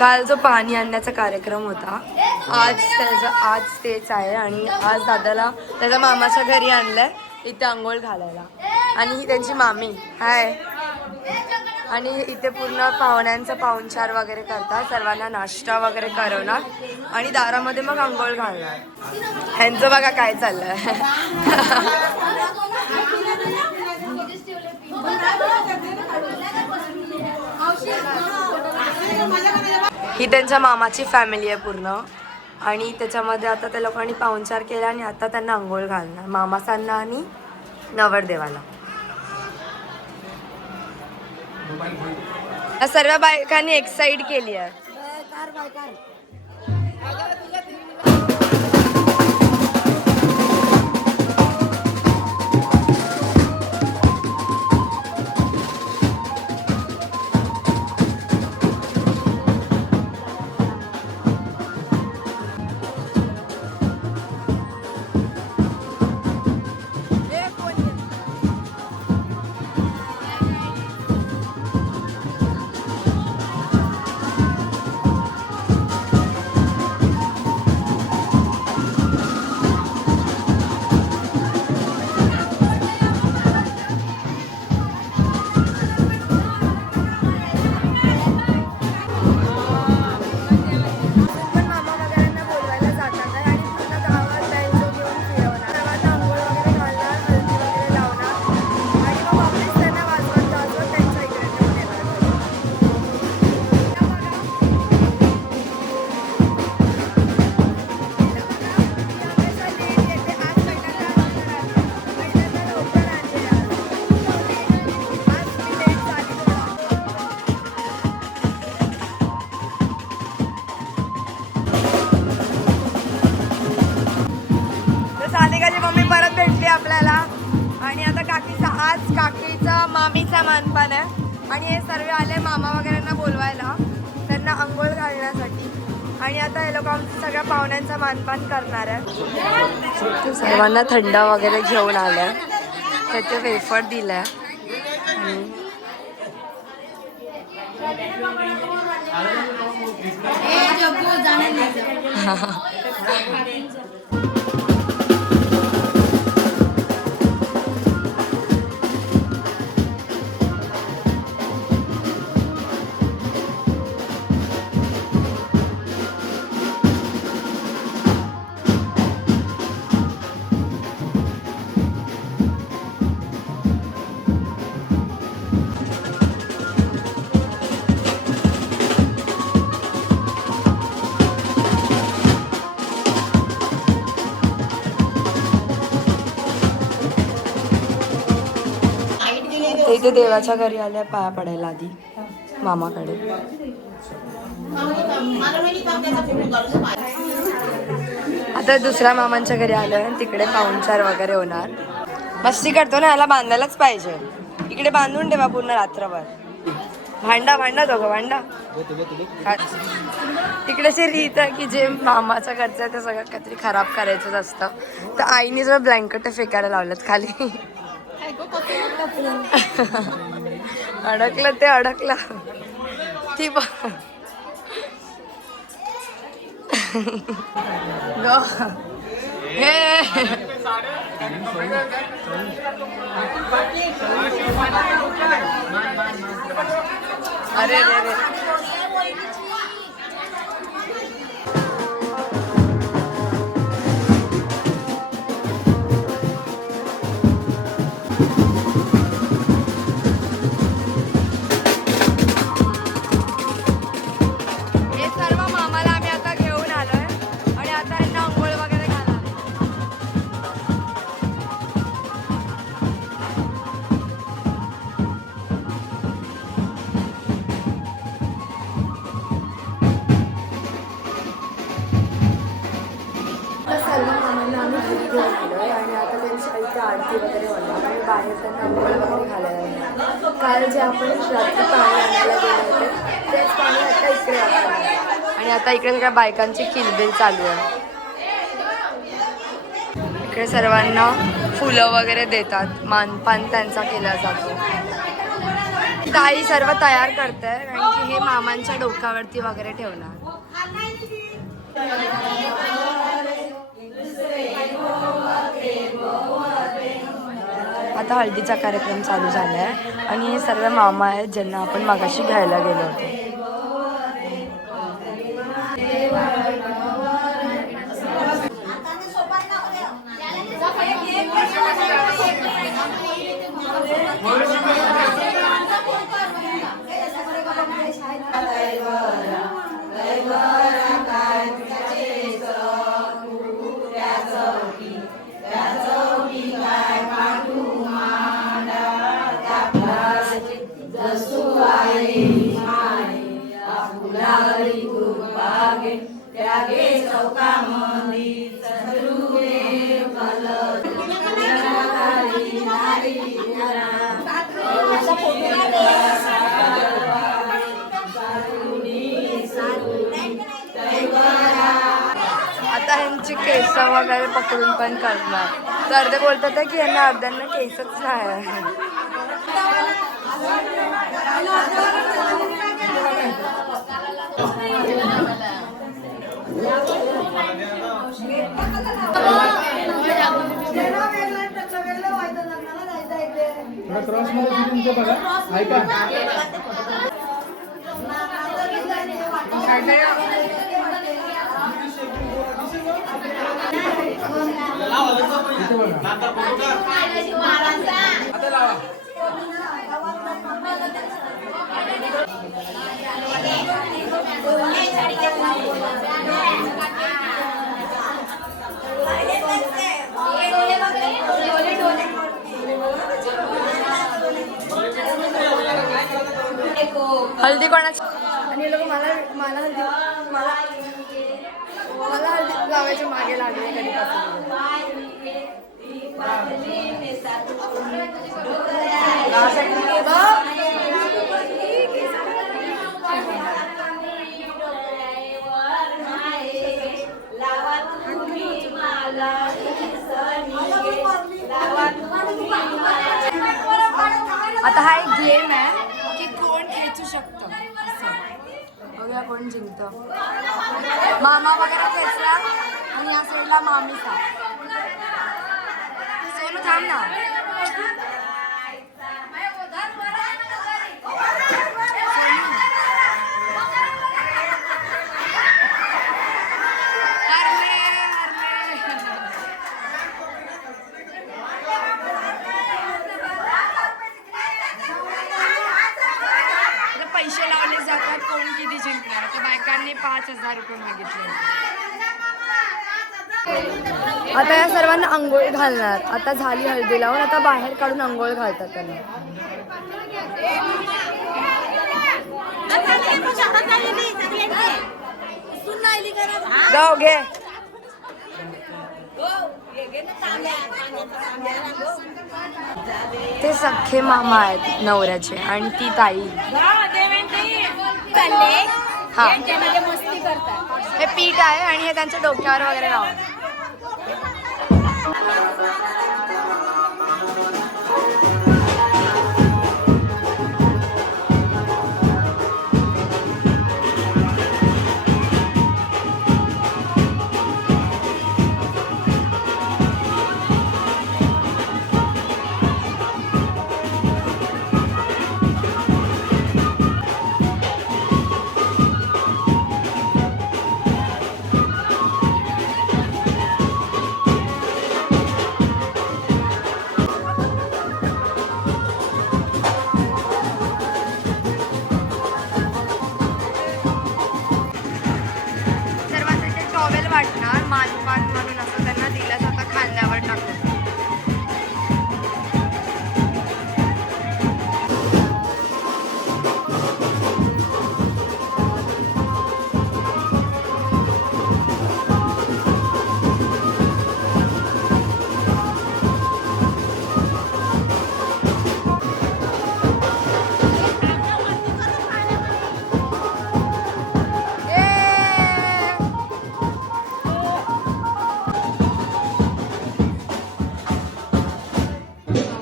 काल जो पाणी आणण्याचा कार्यक्रम होता आज तेच आहे आणि आज दादाला त्याच्या मामाच्या घरी आणलंय इथे आंघोळ घालायला आणि ही त्यांची मामी हाय आणि इथे पूर्ण पाहुण्यांचा पाहुणचार वगैरे करतात सर्वांना नाश्ता वगैरे करवणार आणि दारामध्ये मग आंघोळ घालणार. ह्यांचं बघा काय चाललंय. ही त्यांच्या मामाची फॅमिली आहे पूर्ण आणि त्याच्यामध्ये आता त्या लोकांनी पाहुणचार केला आणि आता त्यांना आंघोळ घालणार मामासांना आणि नवरदेवाला. सर्व बायकांनी एक्साइट केली आहे. आपल्याला आणि आता काकीचा मामीचा मानपान आहे आणि हे सर्व आले मामा वगैरेंना बोलवायला त्यांना आंघोळ घालण्यासाठी आणि आता हे लोक आमच्या सगळ्या पाहुण्यांचा मानपान करणार आहे. सर्वांना थंड वगैरे घेऊन आलंय त्याचे वेफर दिलाय इथे देवाच्या घरी आल्या पाया पडायला आधी मामाकडे. आता दुसऱ्या मामांच्या घरी आलोय तिकडे पाहुणचार वगैरे होणार. मस्ती करतो ना याला बांधायलाच पाहिजे. इकडे बांधून ठेवा पूर्ण रात्रभर. भांडा दोघं भांडा. तिकडेची रीत आहे की जे मामाच्या घरचं आहे ते सगळं काहीतरी खराब करायचंच असतं. तर आईने जर ब्लँकेट फेकायला लावलं खाली अडकलं ते अडकलं ती हे अरे रे आणि आता त्यांची आईची आरती वगैरे होणार आणि बाहेर त्यांना आंघोळ वगैरे घालायला. काल जे आपण रात्री पाणी आणायला गेले होते तेच पाणी आता इकडे वापरणार आणि आता इकडे सगळ्या बायकांची किलबिल चालू आहे. इकडे सर्वांना फुलं वगैरे देतात मानपान त्यांचा केला जातो. ताई सर्व तयार करते कारण की हे मामांच्या डोक्यावरती वगैरे ठेवणार. आता हळदीचा कार्यक्रम चालू झालाय आणि हे सर्व मामा आहेत ज्यांना आपण मगाशी घ्यायला गेलो होतो. आता ह्यांची केस वगैरे पकडून पण करणार. तर अर्धे बोलतात की यांना अर्ध्यांना केसच नाही आहे. हल्दी कोणाची आणि लोक मला मला हल्दी मला मला हल्दी लावायच्या मागे लागले कधीपासून. आता हा एक गेम आहे की कोण खेचू शकतो. बघूया कोण जिंकतो. मामा वगैरे खेचला आणि या साईडला मामीचा. सोनू थांब ना. पैसे लावले जातात कोण किती जिंकणार. तर बायकांनी 5,000 रुपये मागितले. आता या सर्वांना आंघोळ घालणार. आता झाली हळदी लावून आता बाहेर काढून आंघोळ घालतात त्यांना. जाऊ घे. ते सख्खे मामा आहेत नवऱ्याचे आणि ती ताई. हा हे पीठ आहे आणि हे त्यांच्या डोक्यावर वगैरे लावून. वाटणार मानपान म्हणून असं त्यांना दिलं जातं खांद्यावर टाकून.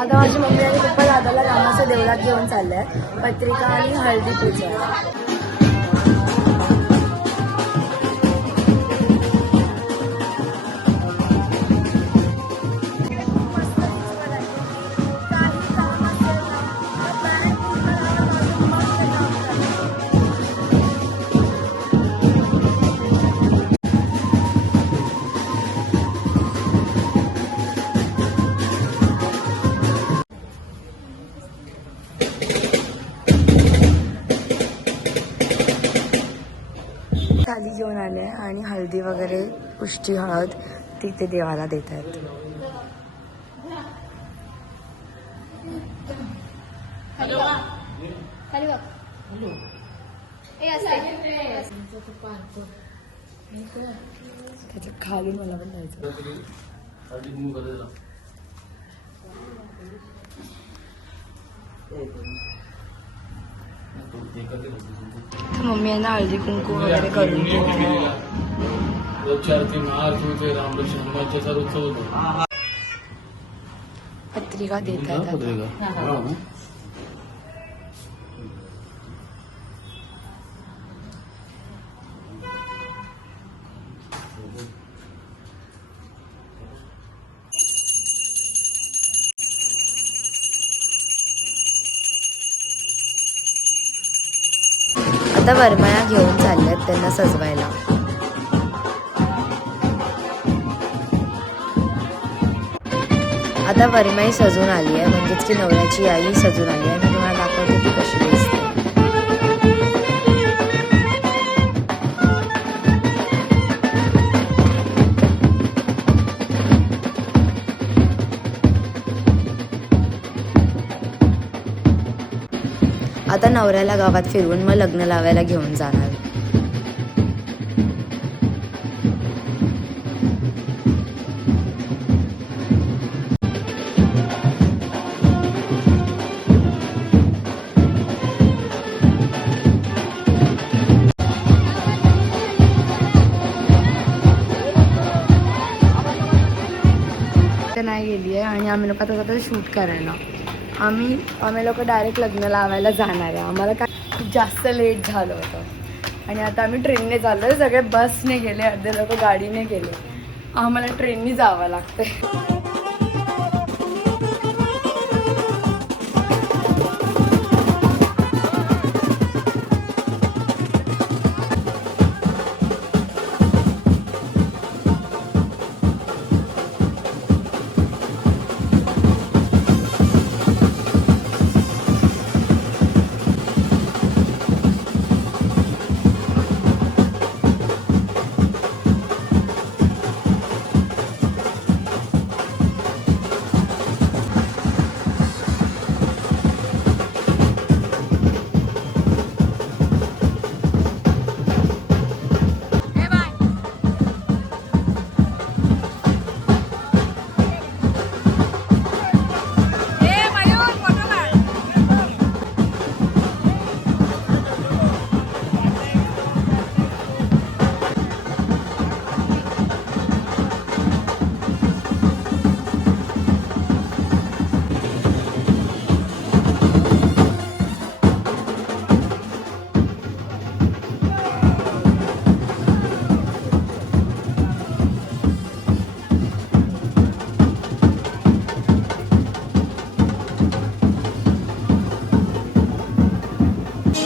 आता माझी मम्मी आणि पप्पा दादाला रामाचं देवळात हॉलात घेऊन चालल्या पत्रिका आणि हळदी पूजा. थाली घेऊन आले आणि हळदी वगैरे पुष्टी हळद तिथे देवाला देत आहेत. त्याच्या खाली मला पण जायचं. मम्मी यांना हळदी कुंकू वगैरे करून पत्रिका देत आहेत. आता वरमाया घेऊन चालल्यात त्यांना सजवायला. आता वरमाई सजून आली आहे, म्हणजेच की नवऱ्याची आई सजून आली आहे. मी तुम्हाला दाखवते ती कशी दिसते. आता नवऱ्याला गावात फिरवून मग लग्न लावायला घेऊन जाणार. नाही गेली आहे आणि आम्ही लोक आता शूट करायला. आम्ही लोक डायरेक्ट लग्न लावायला जाणार आहे. आम्हाला काय खूप जास्त लेट झालं होतं आणि आता आम्ही ट्रेनने चाललो आहे. सगळे बसने गेले, अर्धे लोक गाडीने गेले. आम्हाला ट्रेननी जावं लागतंय.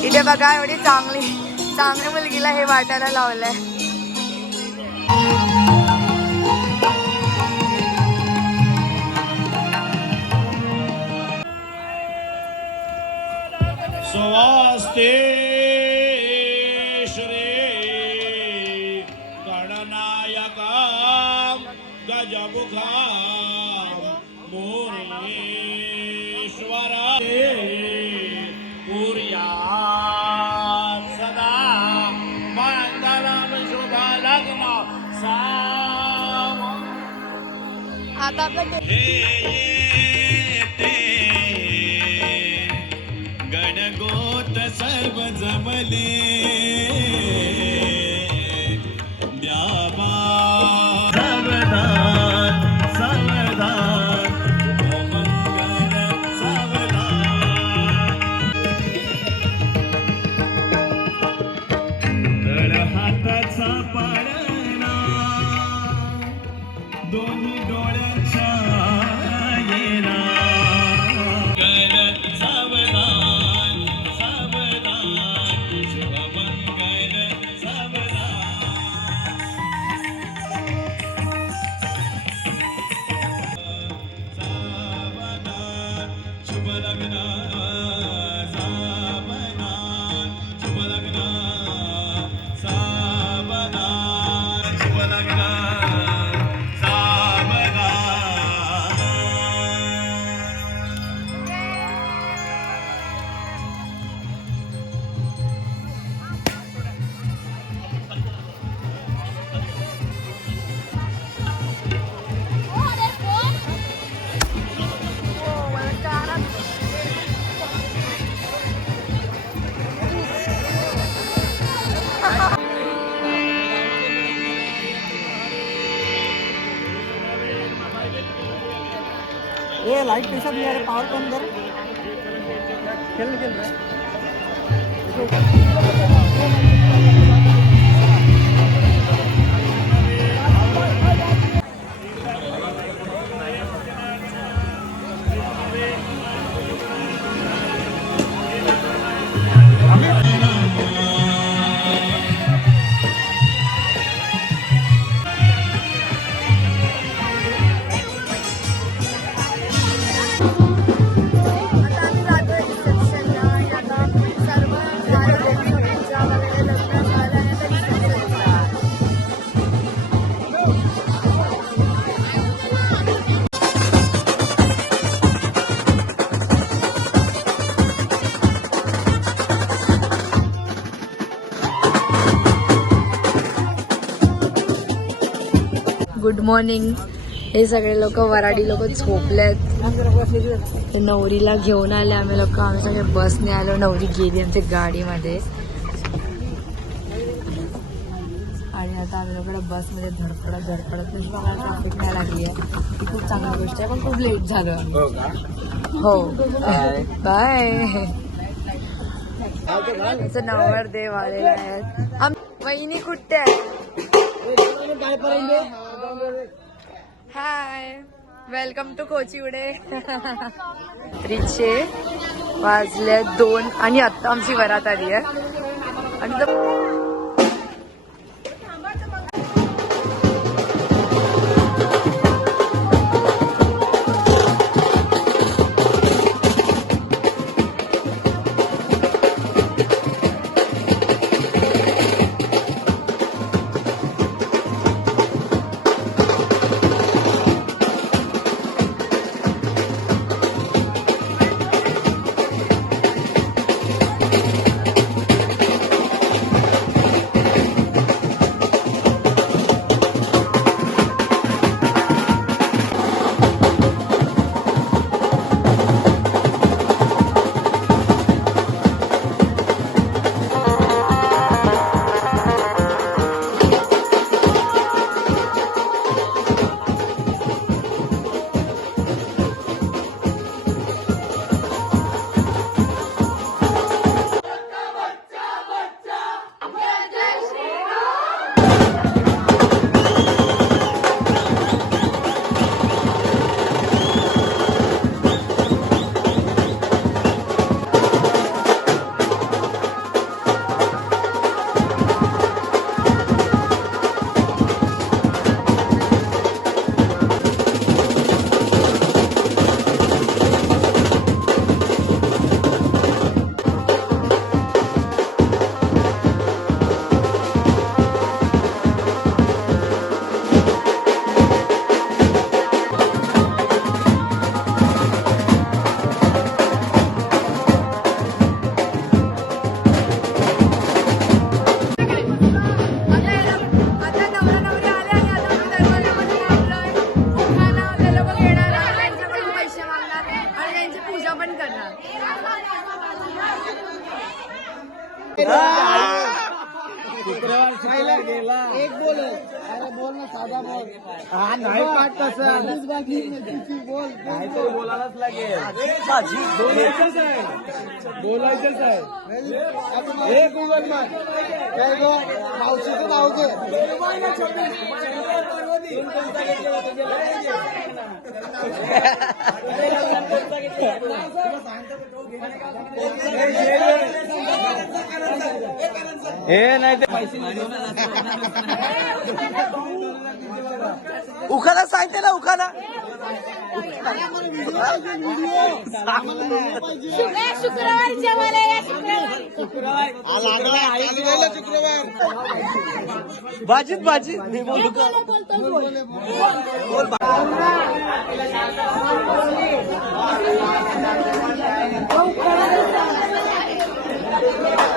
इथे बघा एवढी चांगली मुलगीला हे वाटायला लावलंय. स्वस्ते श्री गणनायका गजमुखा मुनीश्वरा पूर्या सदा मंगलम शुभ लग्न साम. आता गणगोत सर्व जमले द्यावा सावधान सावधान मंगल सावधान. सापडना दोन्ही डोळ्यांच्या येना कर सावधान सावधान शुभमंगल सावधान सावधान शुभ लग्न सावधान शुभ लग्न सावधान शुभ लग्न ये लाइट कैसा दिया है पावर कम कर चल चल गुड मॉर्निंग. हे सगळे लोक वराडी लोक झोपलेत. हे नवरीला घेऊन आले आम्ही लोक. आम्ही सगळे बसने आलो. नवरी गेली आमच्या गाडीमध्ये आणि आता आम्ही लोक बसमध्ये धडपडत नाही. मला ट्रॅफिक नाही लागली आहे. ती खूप चांगली गोष्ट आहे. पण खूप लेट झालं. हो बाय. नवर देव आलेले आहेत. वहिनी कुठे आहे? हाय, वेलकम टू कोचीवडे. रिचे वाजले 2 आणि आता आमची वरात आली आहे. आणि एक बोल अरे बोल ना साधा बोल हा नाही पाठ तसं बोल नाही तो बोलायलाच लागेल बोलायचंच आहे एक उगल मग काय गो मावशीचं नाव घे हे नाही ते उखाना सांगते ना उखाना बाजीत बाजीत मी बोलू का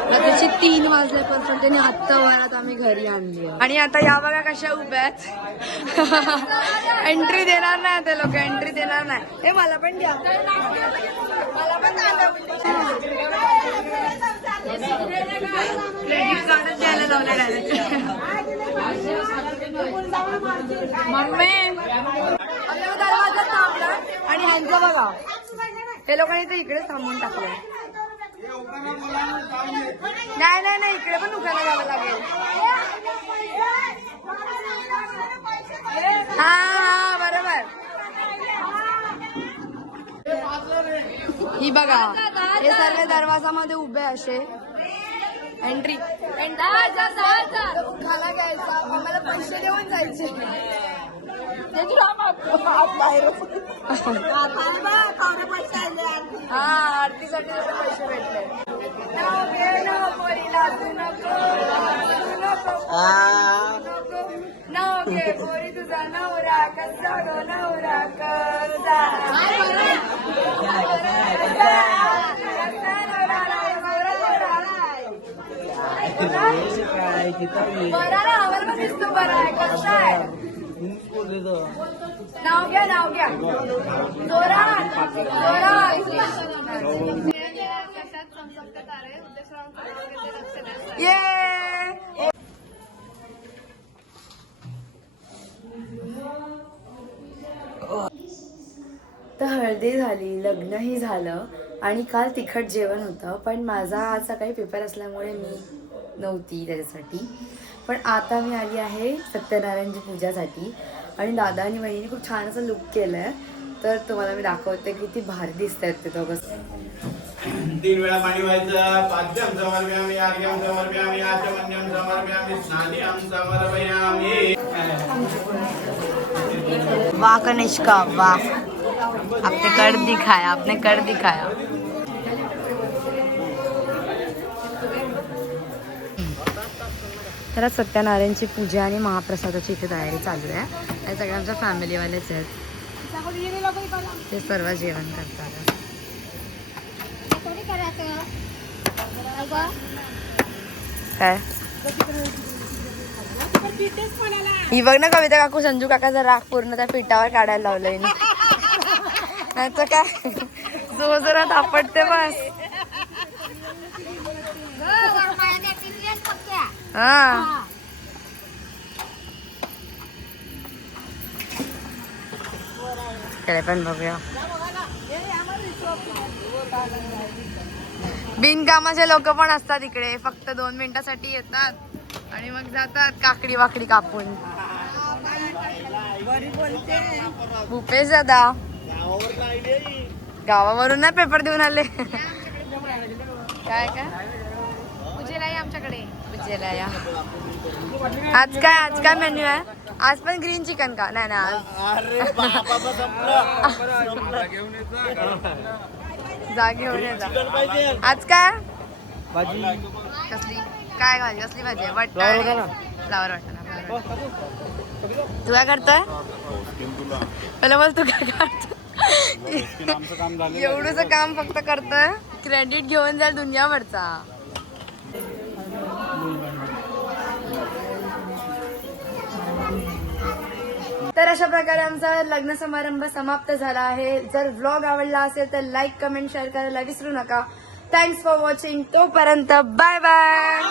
रात्रीचे 3 वाजल्यापासून त्यांनी आत्ता वरात आम्ही घरी आणली आणि आता या बघा कशा उभ्या आहेत. एंट्री देणार नाही ते लोक, एंट्री देणार नाही. हे मला पण द्या, मला पण क्रेडिट कार्डच द्यायला लावलेलं आहे. मम्मी आपल्या दरवाजा थांबला आणि ह्यांचं बघा ते लोकांनी तर इकडेच थांबून टाकलं. नाही नाही नाही इकडे पण दुकानं जावं लागेल. हा हा बरोबर. ही बघा हे सर्व दरवाजामध्ये उभे असे एंट्री खाला घ्यायचा आम्हाला पैसे देऊन जायचे. हा आरतीसाठी पैसे भेटले. नाव घे पोरी तुझा नवरा कसा गो नवरा कसा बरा ना आम्हाला पण दिसतो बरा आहे कसा आहे. नाव घ्या जोरात ये. तर हळदी झाली, लग्नही झालं आणि काल तिखट जेवण होतं. पण माझा आज सकाळी पेपर असल्यामुळे मी नव्हती त्याच्यासाठी. पण आता मी आली आहे सत्यनारायणची पूजासाठी आणि दादा आणि वहिनी खूप छान असं लुक केलं आहे. तर तुम्हाला मी दाखवते किती भारी दिसत आहेत ते दोघं. 3 वेळा पाणी व्हायचं. पाद्यम समर्पयामि, अर्घ्यम समर्पयामि, आचमन्यम समर्पयामि, स्नादिम समर्पयामि. वाह कनिष्का वाह, आपने कर दिखाया, आपने कर दिखाया. तर सत्यनारायणची पूजा आणि महाप्रसादाची इथे तयारी चालू आहे. हे सगळे आमच्या फॅमिलीवालेच आहेत. ते सर्व जेवण करतात. काय ही बघ ना कविता काकू, संजू काकाचा राग पूर्ण त्या पिठावर काढायला लावलंय. नाही तर काय जो जरा तापडते बस. हा कडे पण बघूया. बिनकामाचे लोक पण असतात इकडे, फक्त 2 मिनिटासाठी येतात आणि मग जातात काकडी वाकडी कापून. भूपेश दादा गावावरून ना पेपर देऊन आले. काय काय पूजेला या आमच्याकडे, पूजेला या. आज काय मेन्यू आहे? आज पण ग्रीन चिकन का? नाही ना जा घेऊन ये जा. आज काय भाजी कसली काय भाजी, कसली भाजी आहे? वाटाणा, फ्लावर वाटाणा. तू काय करतोय? पहिलं बोल तू काय करतो. एवढंच काम फक्त करतोय, क्रेडिट घेऊन जाईल दुनियाभरचा. तर अशा प्रकारे आमचा लग्न समारंभ समाप्त झाला आहे. जर व्लॉग आवडला असेल तर लाईक, कमेंट, शेअर करायला विसरू नका. Thanks for watching. तोपर्यंत बाय बाय.